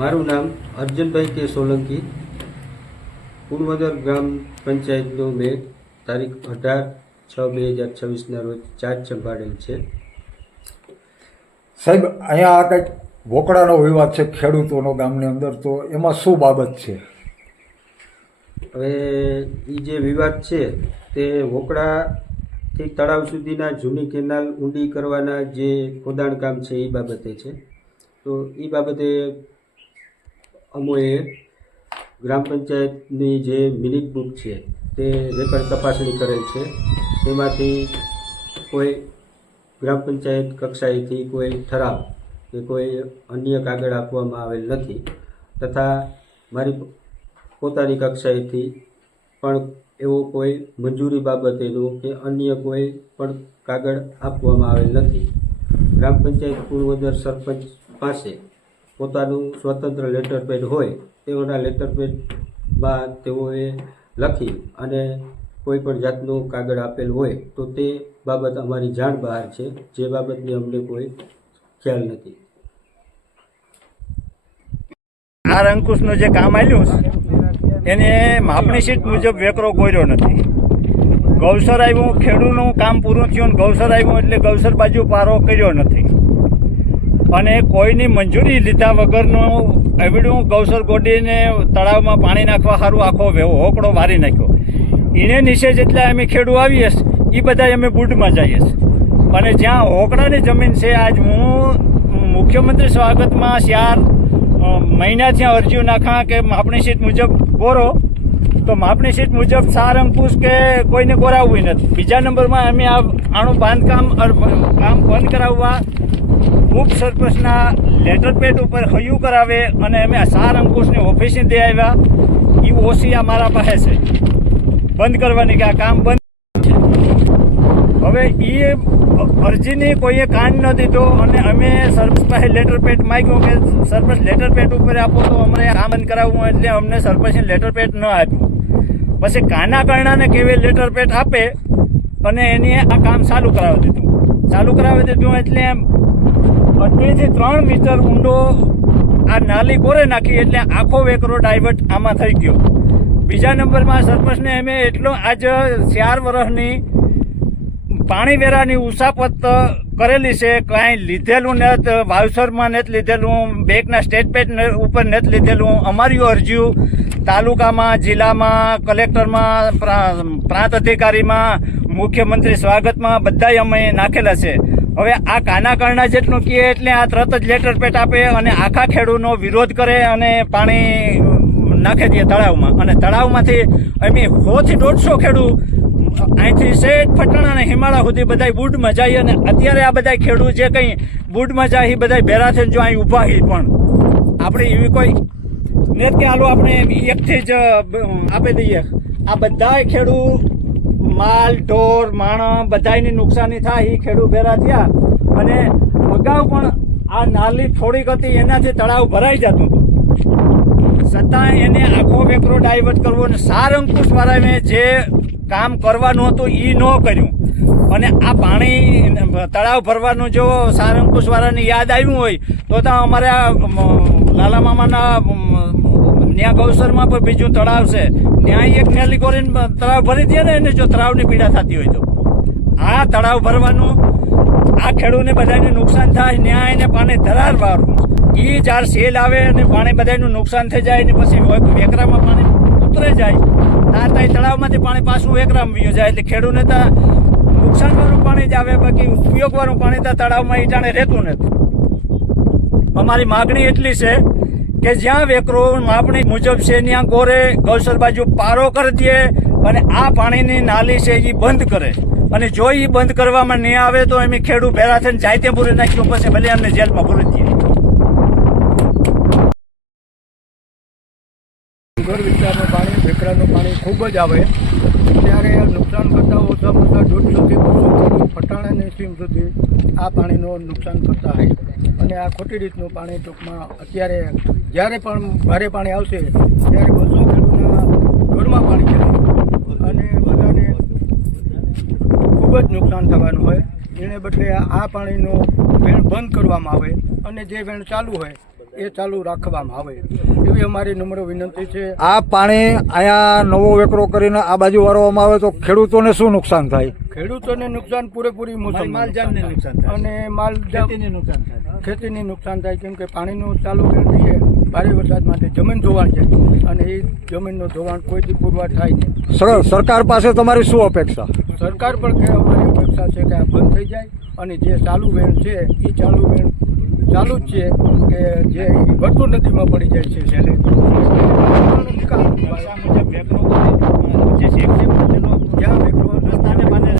મારું નામ અર્જુનભાઈ કે સોલંકી, પૂર્વદર ગ્રામ પંચાયતનો મેં તારીખ 18/6/2026 રોજ ચાર્જ સંભાળેલ છે. સાહેબ, અહીંયા કંઈક વોકડાનો વિવાદ છે ખેડૂતોનો ગામની અંદર, તો એમાં શું બાબત છે? હવે એ જે વિવાદ છે તે વોકડાથી તળાવ સુધીના જૂની કેનાલ ઊંડી કરવાના જે ખોદાણ કામ છે એ બાબતે છે. તો એ બાબતે અમોએ ગ્રામ પંચાયતની જે મિનિટ બુક છે તે રેકર્ડ તપાસણી કરેલ છે. તેમાંથી કોઈ ગ્રામ પંચાયત કક્ષાએથી કોઈ ઠરાવ કે કોઈ અન્ય કાગળ આપવામાં આવેલ નથી, તથા મારી પોતાની કક્ષાએથી પણ એવો કોઈ મંજૂરી બાબતેનું કે અન્ય કોઈ પણ કાગળ આપવામાં આવેલ નથી. ગ્રામ પંચાયત પૂર્વદર સરપંચ પાસે પોતાનું સ્વતંત્ર લેટર પેડ હોય, તેઓના લેટર પેડમાં તેઓએ લખી અને કોઈ પણ જાતનું કાગળ આપેલ હોય તો તે બાબત અમારી જાણ બહાર છે, જે બાબતની અમને કોઈ ખ્યાલ નથી. આ અંકુશનું જે કામ આવ્યું એને માપણી સીટ મુજબ વેકરો કોર્યો નથી. ગૌસર આવ્યું, ખેડૂતનું કામ પૂરું થયું, ગૌસર આવ્યું એટલે ગૌસર બાજુ પારો કર્યો નથી અને કોઈની મંજૂરી લીધા વગરનું એવડું ગૌસર ગોડીને તળાવમાં પાણી નાખવા સારું આખો હોકડો વારી નાખ્યો. એને નીચે જેટલા અમે ખેડૂ આવીએ એ બધા અમે બુડમાં જઈએ અને જ્યાં હોકડાની જમીન છે, આજ હું મુખ્યમંત્રી સ્વાગતમાં 4 મહિના ત્યાં અરજીઓ નાખા કે માપણી સીટ મુજબ ગોરો, તો માપણી સીટ મુજબ 4 અંકુશ કે કોઈને ગોરાવવું નથી. બીજા નંબરમાં અમે આનું બાંધકામ કામ બંધ કરાવવા ઉપ સરપંચના લેટર પેડ ઉપર હયું કરાવે અને અમે 4 અંકુશની ઓફિસે દે આવ્યા. એ ઓસી અમારા પાસે છે બંધ કરવાની કે આ કામ બંધ છે. હવે એ અરજીની કોઈએ કાન ન દીધો અને અમે સરપંચ પાસે લેટર પેડ માંગ્યું કે સરપંચ લેટર પેડ ઉપર આપો તો અમારે કામ બંધ કરાવવું, એટલે અમને સરપંચને લેટર પેડ ન આપ્યું. પછી કાના કરણાને કેવી લેટર પેડ આપે અને એને આ કામ ચાલુ કરાવી દીધું. એટલે 2 થી 3 મીટર ઊંડો આ નાલી કોરે નાખી, એટલે આખો વેકરો ડાયવર્ટ આમાં થઈ ગયો. બીજા નંબરમાં સરપંચને અમે એટલો આજ 4 વર્ષની પાણી વેરાની ઉસાપત કરેલી છે, કાંઈ લીધેલું નથી, વાવસરમાં નથી લીધેલું, બેંકના સ્ટેટમેન્ટ ઉપર નથી લીધેલું. અમારી અરજીઓ તાલુકામાં, જિલ્લામાં, કલેક્ટરમાં, પ્રાંત અધિકારીમાં, મુખ્યમંત્રી સ્વાગતમાં બધાય અમે નાખેલા છે. હવે આ કાના કરણા જેટલું કહે એટલે આ તરત જ લેટર પેડ આપે અને આખા ખેડૂતનો વિરોધ કરે અને પાણી નાખી દઈએ તળાવમાં. અને તળાવમાંથી અમે 100 થી 150 ખેડૂત અહીંથી શેઠ ફટાણા અને હિમાળા સુધી બધા બુડમાં જાય અને અત્યારે આ બધા ખેડૂત જે કંઈ બુડમાં જાય એ બધા ભેરા થઈને જો અહીં ઊભા હી, પણ આપણે એવી કોઈ ને કે હાલો આપણે એકથી જ આપી દઈએ. આ બધા ખેડૂત માલ ઢોર માણસ બધાની નુકસાની થાય એ ખેડૂત ભેરા થયા. અને અગાઉ પણ આ નાલી થોડીક હતી એનાથી તળાવ ભરાઈ જતું હતું, છતાં એને આખો વેકરો ડાયવર્ટ કરવો અને 4 અંકુશ વાળાને જે કામ કરવાનું હતું એ ન કર્યું. અને આ પાણી તળાવ ભરવાનું જો 4 અંકુશ વાળાને યાદ આવ્યું હોય તો અમારે આ લાલા મામાના ત્યાં ગૌસરમાં પણ બીજું તળાવ છે, ત્યાં એક નેલી કોરીને તળાવ ભરી દે ને એને જો તળાવની પીડા થતી હોય તો આ તળાવ ભરવાનું આ ખેડૂતને બધાને નુકસાન થાય, ત્યાં એને પાણી ધરારવાનું. એ જ્યારે સેલ આવે અને પાણી બધાનું નુકસાન થઈ જાય ને પછી વેકરામાં પાણી ઉતરે જાય, ત્યાં તળાવમાંથી પાણી પાછું વેકરામાં વયું જાય, એટલે ખેડૂતને તો નુકસાનવાળું પાણી જ આવે, બાકી ઉપયોગવાળું પાણી તો તળાવમાં એ જાણે રહેતું નથી. અમારી માગણી એટલી છે કે જ્યાં વેકરો માપણી મુજબ છે ત્યાં ગોરે ગૌસર બાજુ પારો કરી દે અને આ પાણીની નાલી છે એ બંધ કરે. અને જો એ બંધ કરવામાં નહીં આવે તો અમે ખેડૂત ભેરા થઈને જાય ત્યાં પૂરી નાખ્યું, પછી ભલે અમને જેલમાં પૂરી દઈએ. ઘર વિસ્તારનું પાણી, વેકરાનું પાણી ખૂબ જ આવે ત્યારે નુકસાન કરતા ઓછામાં ઓછા 150 થી 200 ફટાણાની સીમ સુધી આ પાણીનું નુકસાન કરતા હોય. અને આ ખોટી રીતનું પાણી ટૂંકમાં અત્યારે જ્યારે પણ ભારે પાણી આવશે ત્યારે 200 ખેડૂતના ઘરમાં પાણી જાય અને બધાને ખૂબ જ નુકસાન થવાનું હોય. એને બદલે આ પાણીનું વેણ બંધ કરવામાં આવે અને જે વેણ ચાલુ હોય એ ચાલુ રાખવામાં આવે એવી અમારી નમ્ર વિનંતી છે. આ પાણી અહીંયા નવો વેકરો કરીને આ બાજુ વાળવામાં આવે તો ખેડૂતોને શું નુકસાન થાય? ખેડૂતોને નુકસાન પૂરેપૂરી મોસમ માલજાલને નુકસાન થાય અને ખેતીને નુકસાન થાય. ખેતીને નુકસાન થાય કેમ કે પાણીનું ચાલુ કરીએ ભારે વરસાદ માટે જમીન ધોવાણ જાય અને એ જમીનનું ધોવાણ કોઈથી પુરવાર થાય નહીં. સરકાર પાસે તમારી શું અપેક્ષા? સરકાર પણ કે અમારી અપેક્ષા છે કે આ બંધ થઈ જાય અને જે ચાલુ વેણ છે એ ચાલુ વેણ ચાલુ જ છે કે જે વર્તુ નદીમાં પડી જાય છે છેલ્લે નિકાલ ભાષા મુજબ વેકરો કરે, જે શેખ છે, જેનો જ્યાં વેકરો રસ્તાને બાંધે